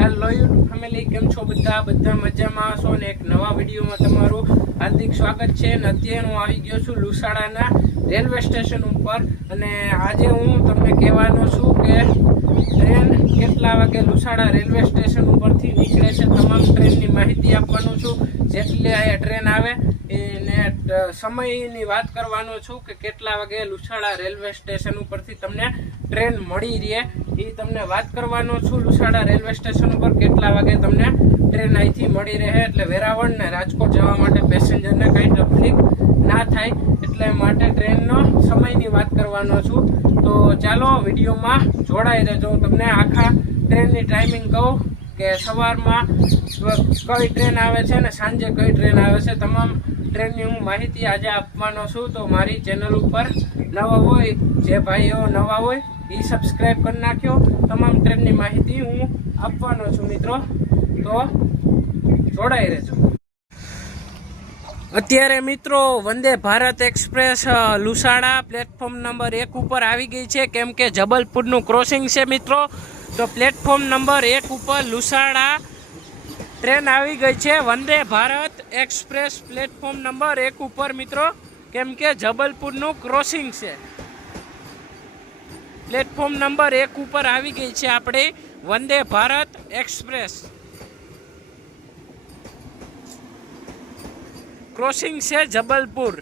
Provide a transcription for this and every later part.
Hello YouTube family, કેમ છો બધા મજામાં હશો ને એક નવા વિડીયોમાં તમારું હાર્દિક સ્વાગત છે। અને અત્યારે હું આવી ગયો છું લુસાડાના રેલવે સ્ટેશન ઉપર અને આજે હું તમને કહેવાનો છું કે ટ્રેન કેટલા વાગે લુસાડા રેલવે સ્ટેશન ઉપરથી નીકળે છે। તમામ ટ્રેનની માહિતી આપવાનું છું, જેટલી આ ટ્રેન આવે એને સમયની વાત કરવાનો છું કે કેટલા વાગે લુસાડા રેલવે સ્ટેશન ઉપરથી તમને ટ્રેન મળી રહે એ તમને વાત કરવાનો છું। લુસાડા રેલવે સ્ટેશન ઉપર કેટલા વાગે તમને ટ્રેન અહીંથી મળી રહે, એટલે વેરાવળ ને રાજકોટ જવા માટે પેસેન્જરને કંઈ તકલીફ ના થાય એટલે માટે ટ્રેનનો સમયની વાત કરવાનો છું। તો ચાલો વિડીયોમાં જોડાઈ રહેજો। તમને આખા ટ્રેનની ટાઈમિંગ કહું કે સવારમાં કઈ ટ્રેન આવે છે ને સાંજે કઈ ટ્રેન આવે છે, તમામ ટ્રેનની હું માહિતી આજે આપવાનો છું। તો મારી ચેનલ ઉપર નવા હોય, જે ભાઈઓ નવા હોય એ સબસ્ક્રાઈબ કરી નાખ્યો। તમામ ટ્રેનની માહિતી હું આપવાનો છું મિત્રો, તો જોડાઈ રહેજો। અત્યારે મિત્રો Vande Bharat express Lusada platform number 1 ઉપર આવી ગઈ છે, કેમ કે જબલપુરનું ક્રોસિંગ છે મિત્રો। તો પ્લેટફોર્મ નંબર 1 ઉપર લુસાડા ટ્રેન આવી ગઈ છે, Vande Bharat express platform number 1 ઉપર મિત્રો, કેમ કે જબલપુરનું ક્રોસિંગ છે। પ્લેટફોર્મ નંબર 1 ઉપર આવી ગઈ છે આપણી વંદે ભારત એક્સપ્રેસ, ક્રોસિંગ છે જબલપુર।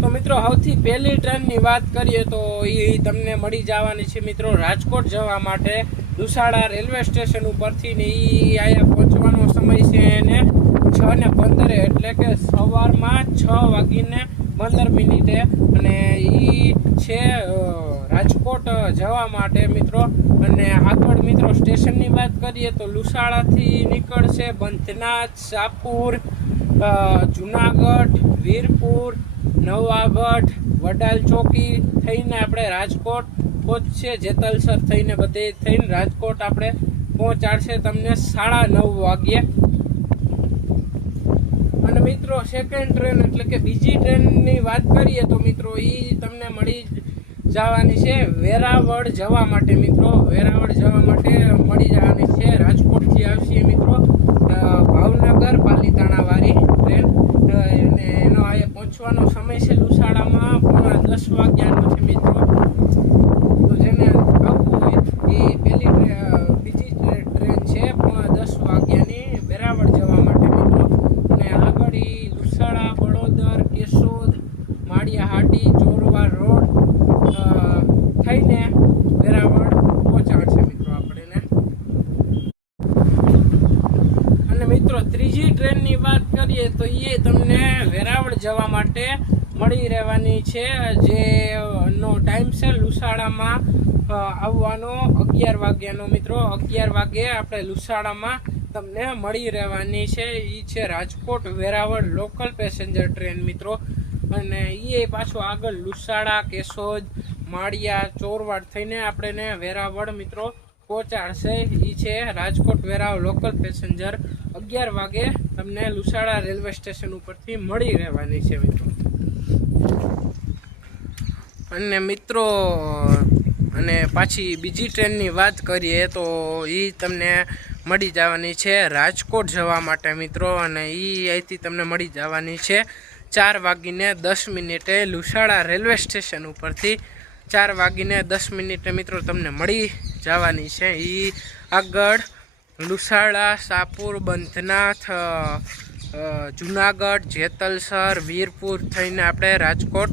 તો મિત્રો સૌથી પહેલી ટ્રેનની વાત કરીએ તો એ તમને મળી જવાની છે મિત્રો રાજકોટ જવા માટે લુસાડા રેલવે સ્ટેશન ઉપરથી ને એ અહીંયા પહોંચવાનો સમય છે એને 6:15, એટલે કે સવારમાં 6:15 અને એ છે રાજકોટ જવા માટે મિત્રો। અને આગળ મિત્રો સ્ટેશનની વાત કરીએ તો લુસાડાથી નીકળશે બંધનાથ, સાપુર, જુનાગઢ, વીરપુર, નવાગઢ, વડાલ ચોકી થઈને આપણે રાજકોટ પહોંચશે। જેતલસર થઈને બધે થઈને રાજકોટ આપણે પહોંચાડશે તમને 9:30 વાગ્યે। અને મિત્રો સેકન્ડ ટ્રેન એટલે કે બીજી ટ્રેનની વાત કરીએ તો મિત્રો એ તમને મળી જવાની છે વેરાવળ જવા માટે મિત્રો। વેરાવળ જવા માટે મળી જવાની છે, રાજકોટથી આવશે મિત્રો ભાવનગર પાલીતાણા વાળી ટ્રેન, અને એનો અહીંયા પહોંચવાનો સમય છે લુસાડામાં 10 વાગ્યાનો છે મિત્રો। તો જેને આવવું હોય એ બીજી ટ્રેન છે 10 વાગ્યાની વેરાવળ જવા માટે મિત્રો। અને આગળ એ લુસાડા, બળોદર, કેશોદ, માળિયાહાટી, ચોરવા રોડ થઈને વેરાવળ પહોંચાડશે મિત્રો આપણને। અને મિત્રો ત્રીજી ટ્રેનની વાત કરીએ તો એ તમને વેરાવળ જવા માટે મળી રહેવાની છે, જેનો ટાઈમ છે લુસાડામાં આવવાનો 11 વાગ્યાનો મિત્રો। 11 વાગે આપણે લુસાડામાં તમને મળી રહેવાની છે, એ છે Rajkot Veraval local passenger train મિત્રો। અને એ પાછું આગળ લુસાડા, કેશોદ, માળિયા, ચોરવાડ થઈને આપણે વેરાવળ મિત્રો પહોંચાડશે। એ છે રાજકોટ વેરાવળ લોકલ પેસેન્જર 11 વાગે તમને લુસાડા રેલવે સ્ટેશન ઉપરથી મળી રહેવાની છે મિત્રો। અને મિત્રો અને પાછી બીજી ટ્રેનની વાત કરીએ તો એ તમને મળી જવાની છે રાજકોટ જવા માટે મિત્રો। અને એ અહીંથી તમને મળી જવાની છે 4:10 લુસાડા રેલવે સ્ટેશન ઉપરથી 4:10 મિત્રો તમને મળી જવાની છે। એ આગળ લુસાડા, સાપુર, બંધનાથ, જુનાગઢ, જેતલસર, વીરપુર થઈને આપણે રાજકોટ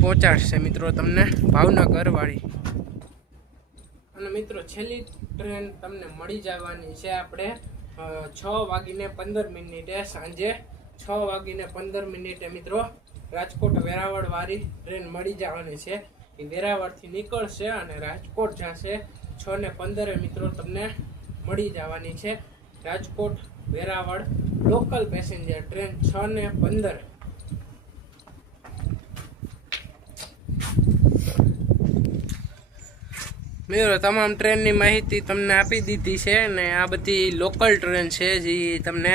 પહોંચાડશે મિત્રો તમને ભાવનગર વાળી। અને મિત્રો છેલ્લી ટ્રેન તમને મળી જવાની છે આપણે 6:15 સાંજે 6:15 મિત્રો રાજકોટ વેરાવળ વાળી ટ્રેન મળી જવાની છે. એ વેરાવળથી નીકળશે અને રાજકોટ જશે 6:15 મિત્રો તમને મળી જવાની છે. Rajkot Veraval local passenger train 6:15. મિત્રો તમામ ટ્રેનની માહિતી તમને આપી દીધી છે ને આ બધી લોકલ ટ્રેન છે જે તમને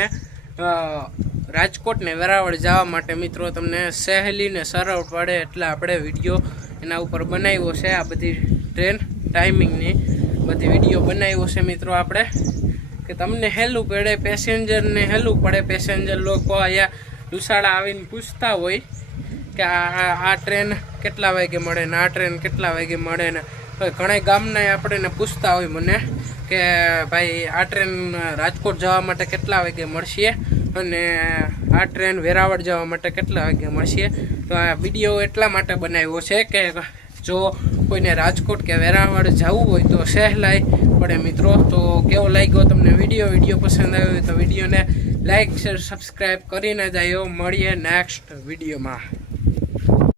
રાજકોટ ને વેરાવળ જવા માટે મિત્રો તમને સહેલી ને સરળ પડે એટલે આપણે વિડીયો એના ઉપર બનાવ્યો છે. આ બધી ટ્રેન ટાઈમિંગની બધી વિડીયો બનાવ્યો છે મિત્રો આપણે કે તમને હેલું પડે, પેસેન્જરને હેલું પડે. પેસેન્જર લોકો અહીંયા લુસાડા આવીને પૂછતા હોય કે આ ટ્રેન કેટલા વાગે મળે ને આ ટ્રેન કેટલા વાગે મળે ને ઘણા ગામના આપણે પૂછતા હોય મને કે ભાઈ આ ટ્રેન રાજકોટ જવા માટે કેટલા વાગે મળશે અને આ ટ્રેન વેરાવળ જવા માટે કેટલા વાગે મળશે. તો આ વિડીયો એટલા માટે બનાવ્યો છે કે જો કોઈને રાજકોટ કે વેરાવળ જવું હોય તો સહેલાઈ પડે મિત્રો. તો કેવો લાગ્યો તમને વિડીયો પસંદ આવ્યો હોય તો વિડીયોને લાઈક શેર સબસ્ક્રાઈબ કરીને જ આવ્યો. મળીએ નેક્સ્ટ વિડીયોમાં.